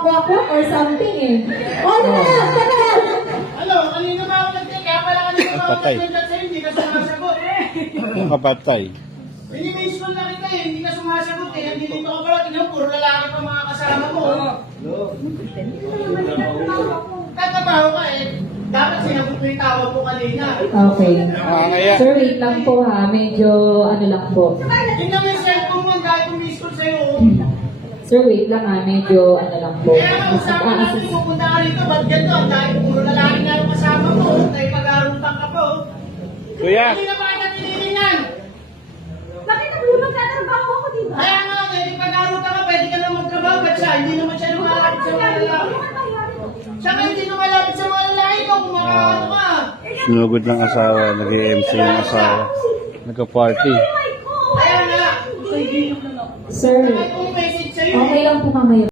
kwak-kwak or something eh. O, tara! Ano, kanina ba ako nag-check? Kaya pala kanina ba ako Patay. nag-check sa'yo, hindi ka sumasagot. Yung kapatay. Minimiss ko na kita eh, hindi ka sumasagot eh. Hindi dito ka pala, tingnan, puro lalaki pa mga kasama mo. Tatabaho ka eh. Dapat sinagot mo yung tawag ko kanina. Okay. Kaya. Sir, wait lang po ha. Medyo ano lang po. Tingnan mo yung cellphone mo, dahil kumiss ko sa'yo. Sir, wait lang ha. Medyo ano lang po. Kaya nga usapan natin, pupunta ka rito, ba't ganito? Ang dahil puro lalaki na yung kasama mo, dahil mag-aaruntang ka po. Kuya. Hindi na ba kita tinitingnan? Bakit naglulog ka? Trabaho ako, di ba? Kaya nga, dahil pag-aaruntang ka, pwede ka lang magtrabaho, ba't siya? Hindi naman siya lumalapit sa mga lalaki. Siya nga hindi lumalapit sa mga lalaki ko, kung makaano ka. Sinugod ng asawa. Nag-MC yung asawa. Nagka-party. Kaya nga, Sir, kung message sa'yo, okay lang po mamaya.